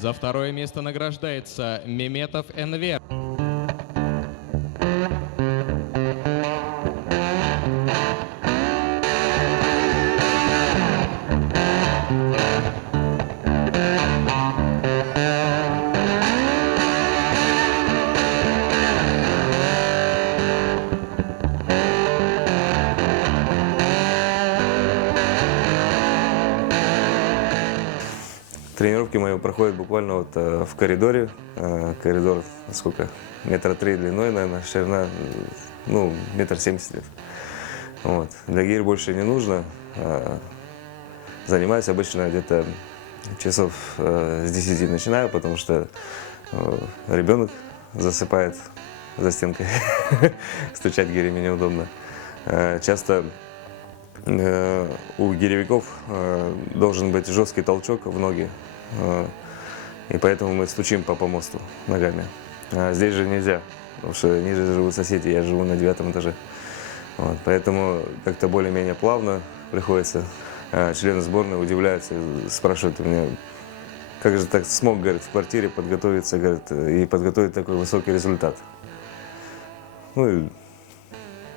За второе место награждается Меметов Энвер. Тренировки мои проходят буквально вот в коридоре. Коридор, сколько? Метра 3 длиной, наверное, ширина, ну, метр 70 лет. Вот. Для гирь больше не нужно. Занимаюсь обычно где-то часов с 10 начинаю, потому что ребенок засыпает за стенкой. Стучать гирями неудобно. Часто у гиревиков должен быть жесткий толчок в ноги, и поэтому мы стучим по помосту ногами. А здесь же нельзя, потому что ниже живут соседи, я живу на 9 этаже. Вот, поэтому как-то более-менее плавно приходится. Члены сборной удивляются, спрашивают у меня, как же так смог, говорит, в квартире подготовиться, говорит, и подготовить такой высокий результат. Ну, и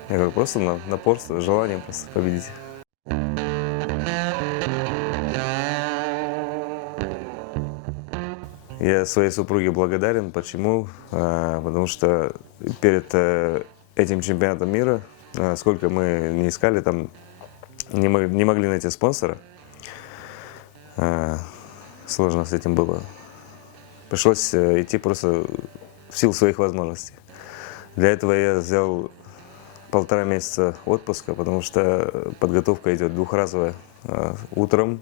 я говорю, просто напорство, желание просто победить. Я своей супруге благодарен. Почему? Потому что перед этим чемпионатом мира, сколько мы не искали, там не могли найти спонсора. Сложно с этим было. Пришлось идти просто в силу своих возможностей. Для этого я взял 1,5 месяца отпуска, потому что подготовка идет двухразовая. Утром,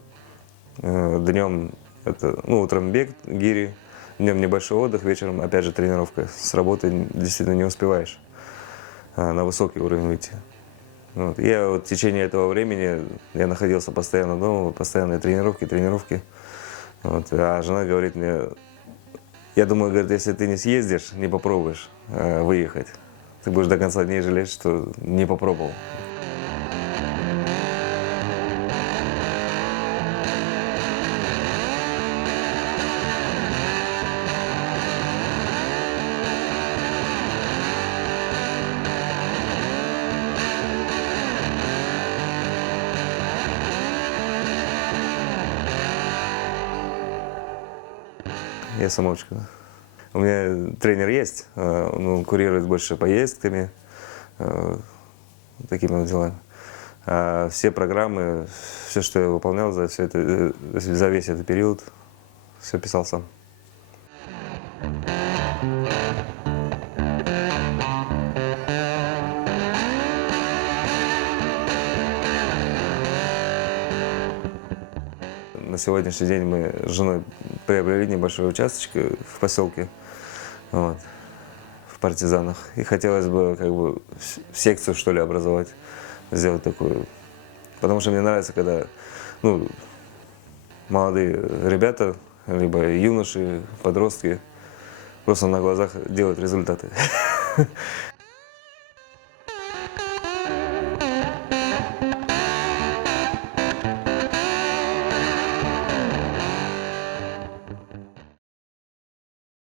днем, утром бег, гири, днем небольшой отдых, вечером опять же тренировка. С работы действительно не успеваешь на высокий уровень выйти. Вот. Я вот в течение этого времени я находился постоянно дома, постоянные тренировки. Вот. А жена говорит мне, я думаю, говорит, если ты не съездишь, не попробуешь выехать, ты будешь до конца дней жалеть, что не попробовал. Я самоучка. У меня тренер есть, он курирует больше поездками, такими вот делами. А все программы, все, что я выполнял за весь этот период, все писал сам. На сегодняшний день мы с женой приобрели небольшой участочек в поселке, вот, в Партизанах. И хотелось бы как бы секцию, что ли, образовать, сделать такую. Потому что мне нравится, когда молодые ребята, либо юноши, подростки просто на глазах делают результаты.